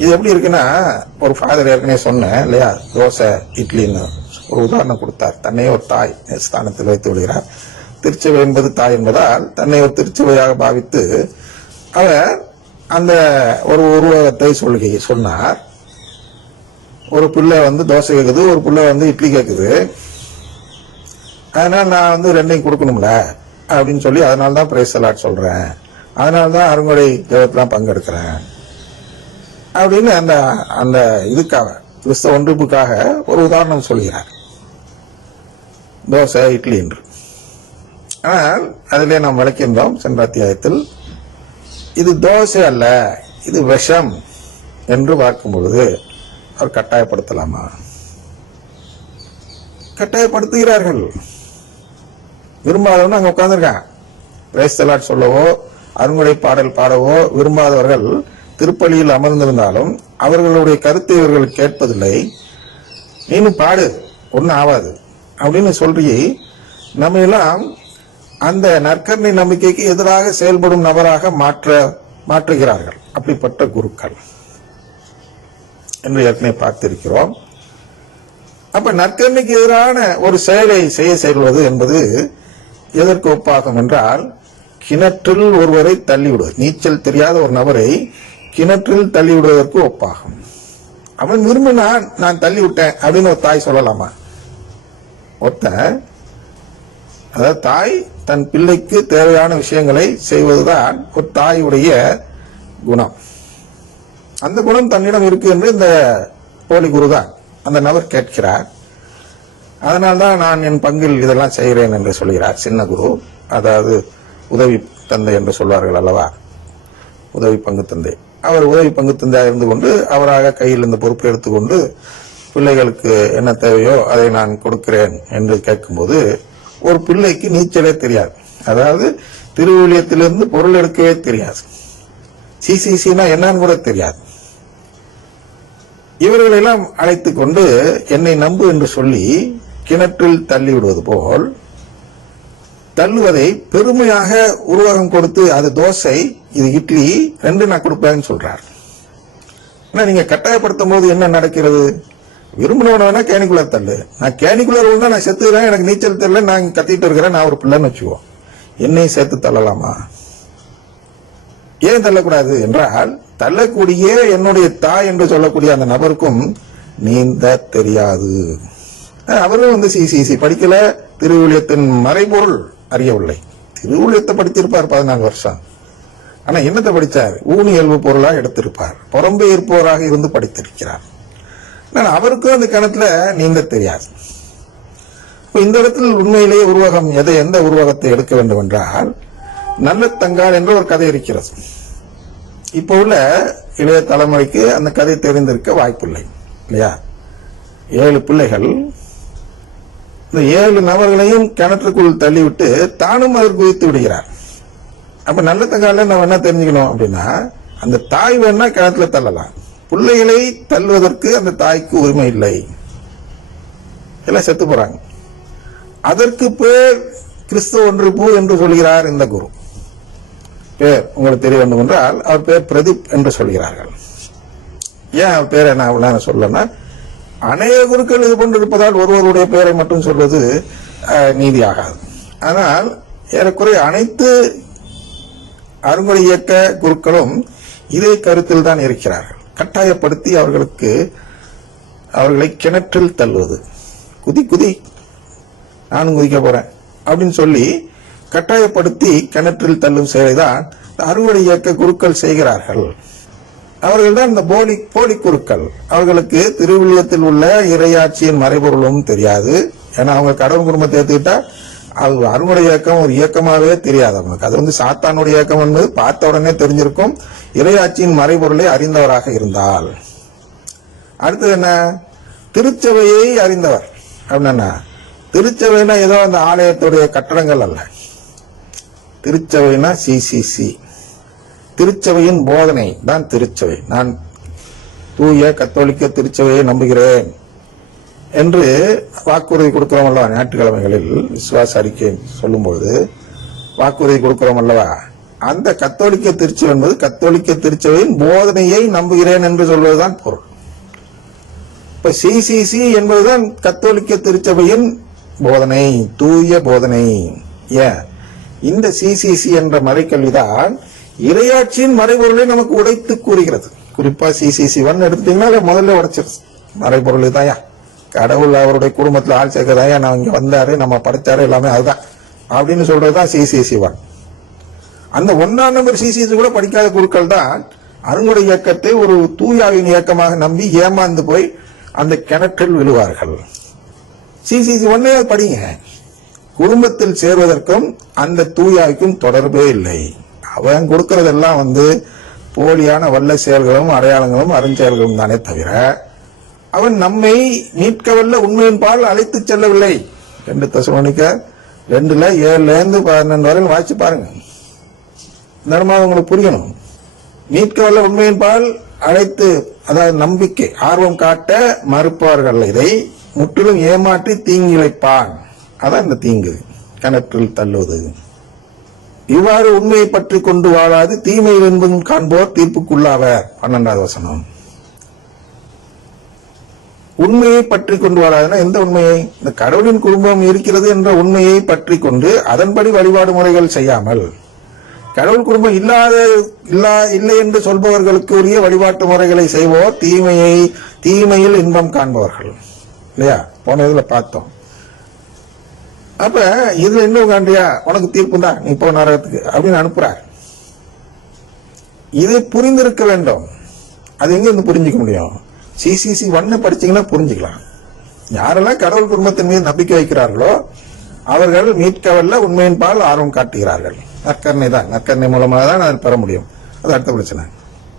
இது எப்படி இருக்குன்னா, ஒரு ஃபாதர் ஏற்கனவே சொன்னேன் இல்லையா, தோசை இட்லின்னு ஒரு உதாரணம் கொடுத்தார். தன்னை ஒரு தாய் ஸ்தானத்தில் வைத்து விடுகிறார். திருச்சபை என்பது தாய் என்பதால் தன்னை ஒரு திருச்சபையாக பாவித்து அவர் அந்த ஒரு உருவகத்தை சொன்னார். ஒரு பிள்ளை தோசை கேட்குது, ஒரு பிள்ளை இட்லி கேட்குது. அதனால நான் ரெண்டையும் கொடுக்கணும்ல அப்படின்னு சொல்லி, அதனால தான் பிரைஸ் அலாட் சொல்றேன், அதனால தான் அருங்கொடை ஜெபத்திலாம் பங்கெடுக்கிறேன் அப்படின்னு அந்த அந்த இதுக்காக, கிறிஸ்தவ ஒன்றிப்புக்காக ஒரு உதாரணம் சொல்கிறார், தோசை இட்லி என்று. ஆனால் அதிலே நாம் விளக்கின்றோம் சென்ற அத்தியாயத்தில், இது தோசை அல்ல, இது விஷம் என்று பார்க்கும் பொழுது அவர் கட்டாயப்படுத்தலாமா? கட்டாயப்படுத்துகிறார்கள். விரும்பாதவன் அங்க உட்கார்ந்துருக்கான். பிரைஸ் தி லார்ட் சொல்லவோ அருங்கொடை பாடல் பாடவோ விரும்பாதவர்கள் திருப்பலியில் அமர்ந்திருந்தாலும் அவர்களுடைய கருத்தை இவர்கள் கேட்பதில்லை. நீனும் பாடு, ஒன்னும் ஆகாது அப்படின்னு சொல்லி நம்ம எல்லாம் அந்த நற்கருணை நம்பிக்கைக்கு எதிராக செயல்படும் நபராக மாற்றுகிறார்கள். அப்படிப்பட்ட குருக்கள் என்று ஏற்கனவே பார்த்திருக்கிறோம். அப்ப நற்கருணைக்கு எதிரான ஒரு செயலை செய்ய செல்வது என்பது எதற்கு ஒப்பாகும் என்றால், கிணற்றில் ஒருவரை தள்ளிவிடுவது, நீச்சல் தெரியாத ஒரு நபரை கிணற்றில் தள்ளிவிடுவதற்கு ஒப்பாகும். அவன் விரும்பினான், நான் தள்ளி விட்டேன் அப்படின்னு ஒரு தாய் சொல்லலாமா? அதாவது தாய் தன் பிள்ளைக்கு தேவையான விஷயங்களை செய்வதுதான் ஒரு தாயுடைய குணம். அந்த குணம் தன்னிடம் இருக்கு என்று இந்த போலி குருதான் அந்த நபர் கேட்கிறார். அதனால்தான் நான் என் பங்கில் இதெல்லாம் செய்கிறேன் என்று சொல்கிறார் சின்ன குரு. அதாவது உதவி தந்தை என்று சொல்வார்கள் அல்லவா, உதவி பங்கு தந்தை. அவர் உதவி பங்கு தந்தையாக இருந்து கொண்டு அவராக கையில் இந்த பொறுப்பை எடுத்துக்கொண்டு பிள்ளைகளுக்கு என்ன தேவையோ அதை நான் கொடுக்கிறேன் என்று கேட்கும்போது, ஒரு பிள்ளைக்கு நீச்சலே தெரியாது, அதாவது திருவிழியத்திலிருந்து பொருள் எடுக்கவே தெரியாது, சிசிசினா என்னன்னு கூட தெரியாது. இவர்களெல்லாம் அழைத்து கொண்டு என்னை நம்பு என்று சொல்லி கிணற்றில் தள்ளி விடுவது போல் தள்ளுவதை பெருமையாக உருவகம் கொடுத்து, அது தோசை இது இட்லி ரெண்டு நான் கொடுப்பேன்னு சொல்றார். நீங்க கட்டாயப்படுத்தும் போது என்ன நடக்கிறது? விரும்பினவனா கேணிக்குலர் தள்ளு, நான் கேணிக்குலர் தான் நான் செத்துக்கிறேன், எனக்கு நீச்சல் தெரியல, நான் கத்திட்டு இருக்கிறேன், நான் ஒரு பிள்ளைன்னு வச்சுக்குவோம், என்னையும் சேர்த்து தள்ளலாமா? ஏன் தள்ளக்கூடாது என்றால், தள்ளக்கூடிய என்னுடைய தாய் என்று சொல்லக்கூடிய அந்த நபருக்கும் நீந்த தெரியாது. அவரும் சிசிசி படிக்கல, திருவிழியத்தின் மறைபொருள் அறியவில்லை. திருவிழியத்தை படித்திருப்பார் 14 வருஷம். ஆனா என்னத்தை படிச்சார்? ஊனி இயல்பு பொருளா எடுத்திருப்பார், புறம்பே இருப்பவராக இருந்து படித்திருக்கிறார். அவருக்கும் அந்த கிணத்துல நீந்த தெரியாது. இந்த இடத்தில் உண்மையிலேயே உருவகம் எந்த உருவகத்தை எடுக்க வேண்டும் என்றால், நல்ல தங்கால் என்ற ஒரு கதை இருக்கிறது. இப்ப உள்ள இளைய தலைமுறைக்கு அந்த கதை தெரிந்திருக்க வாய்ப்பில்லை இல்லையா? 7 பிள்ளைகள், இந்த 7 நபர்களையும் கிணற்றுக்குள் தள்ளிவிட்டு தானும் அதற்கு குதித்து விடுகிறார். அப்ப நல்ல தங்கால நம்ம என்ன தெரிஞ்சுக்கணும் அப்படின்னா, அந்த தாய் வேணா கிணத்துல தள்ளலாம், பிள்ளைகளை தள்ளுவதற்கு அந்த தாய்க்கு உரிமை இல்லை, எல்லாம் செத்து போறாங்க. அதற்கு பேர் கிறிஸ்தவ ஒன்றிப்பு என்று சொல்கிறார் இந்த குரு. பேர் உங்களுக்கு தெரிய வேண்டும் என்றால் அவர் பேர் பிரதீப் என்று சொல்கிறார்கள். ஏன் அவர் பேர் என்ன சொல்லனா, அநேக குருக்கள் இது கொண்டிருப்பதால் ஒருவருடைய பெயரை மட்டும் சொல்வது நீதியாகாது. ஆனால் ஏறக்குறைய அனைத்து அருங்கொடை இயக்க குருக்களும் இதே கருத்தில் தான் இருக்கிறார்கள். கட்டாயப்படுத்தி அவர்களை கிணற்றில் தள்ளுவது, குதி நானும் குதிக்க போறேன் அப்படின்னு சொல்லி கட்டாயப்படுத்தி கிணற்றில் தள்ளும் செயலைதான் அருங்கொடை இயக்க குருக்கள் செய்கிறார்கள். அவர்கள் தான் இந்த போலி குருக்கள். அவர்களுக்கு திருவிழியத்தில் உள்ள இறையாட்சியின் மறைபொருளும் தெரியாது. ஏன்னா அவங்க கடவுள் குடும்பத்தை ஏத்துக்கிட்டா அது அருங்கொடை இயக்கம் ஒரு இயக்கமாவே தெரியாது அவங்களுக்கு. அது சாத்தானுடைய இயக்கம் என்பது பார்த்த உடனே தெரிஞ்சிருக்கும், இறையாட்சியின் மறைபொருளை அறிந்தவராக இருந்தால். அடுத்தது என்ன? திருச்சபையை அறிந்தவர் அப்படின்னா, திருச்சபைனா ஏதோ அந்த ஆலயத்துடைய கட்டடங்கள் அல்ல. திருச்சபைனா சிசிசி, திருச்சபையின் போதனை தான் திருச்சபை. நான் தூய கத்தோலிக்க திருச்சபையை நம்புகிறேன் என்று வாக்குறுதி கொடுக்கிறோம் அல்லவா? ஞாயிற்றுக்கிழமைகளில் விசுவாச அறிக்கை சொல்லும்போது வாக்குறுதி கொடுக்கிறோம் அல்லவா? அந்த கத்தோலிக்க திருச்சபை என்பது கத்தோலிக்க திருச்சபையின் போதனையை நம்புகிறேன் என்று சொல்வதுதான் பொருள். இப்ப சிசிசி என்பதுதான் கத்தோலிக்க திருச்சபையின் போதனை, தூய போதனை. ஏன் இந்த சிசிசி என்ற மறைக்கல்விதான் இறையாட்சியின் மறைபொருளை நமக்கு உடைத்து கூறுகிறது. குறிப்பா சிசிசி 1 எடுத்துட்டீங்கன்னா முதல்ல உடைச்சிருச்சு. மறைபொருள் தாயா, கடவுள் அவருடைய குடும்பத்தில் ஆள் சேர்க்கதாயா, நான் இங்க வந்தாரு, நம்ம படிச்சாரு, எல்லாமே அதுதான் அப்படின்னு சொல்றதுதான் சிசிசி 1. அந்த 1ஆம் நம்பர் சிசிசி கூட படிக்காத குழுக்கள் தான் அருங்குடை இயக்கத்தை ஒரு தூயாவின் இயக்கமாக நம்பி ஏமாந்து போய் அந்த கிணற்றில் விழுவார்கள். சிசிசி 1 படிங்க. குடும்பத்தில் சேர்வதற்கும் அந்த தூயாவுக்கும் தொடர்பே இல்லை. அவன் கொடுக்கறதெல்லாம் போலியான வல்ல செயல்களும் அடையாளங்களும் அருஞ்செயல்களும் தானே தவிர அவன் நம்மை மீட்கவல்ல உண்மையின் பால் அழைத்து செல்லவில்லை. 2 தெசலோனிக்கர் 2:7-12 வரையில் வாசிச்சு பாருங்க. தர்மம் உங்களுக்கு புரியணும். மீட்கவல்ல உண்மையின் பால் அழைத்து, அதாவது நம்பிக்கை ஆர்வம் காட்ட மறுப்பார்கள், இதை முற்றிலும் ஏமாற்றி தீங்கி வைப்பான். அதான் இந்த தீங்கு, கிணற்றில் தள்ளுவது. இவ்வாறு உண்மையை பற்றி கொண்டு வாழாது தீமையில் என்பதும் காண்போர் தீர்ப்புக்குள்ளாவர். 12வது வசனம். உண்மையை பற்றி கொண்டு வாழாதுன்னா எந்த உண்மையை? இந்த கடவுளின் குடும்பம் இருக்கிறது என்ற உண்மையை பற்றி கொண்டு அதன்படி வழிபாடு முறைகள் செய்யாமல், கடவுள் குடும்பம் இல்லை என்று சொல்பவர்களுக்கு உரிய வழிபாட்டு முறைகளை செய்வோர் தீமையில் இன்பம் காண்பவர்கள். இல்லையா? போன இதுல பார்த்தோம். அப்ப இதுல என்ன காண்டியா, உனக்கு தீர்ப்பு தான், நீ போ நரகத்துக்கு அப்படின்னு அனுப்புறார். இதை புரிந்திருக்க வேண்டும். அது எங்க இருந்து புரிஞ்சுக்க முடியும்? சிசிசி 1 படிச்சீங்கன்னா புரிஞ்சுக்கலாம். யாரெல்லாம் கடவுள் குடும்பத்தின் மீது நம்பிக்கை வைக்கிறார்களோ அவர்கள் மீட்கவல்ல உண்மையின் பால் ஆர்வம் காட்டுகிறார்கள். நற்கருணை தான், நற்கருணை மூலமாக தான் அதை பெற முடியும். அது அடுத்த பிரச்சனை.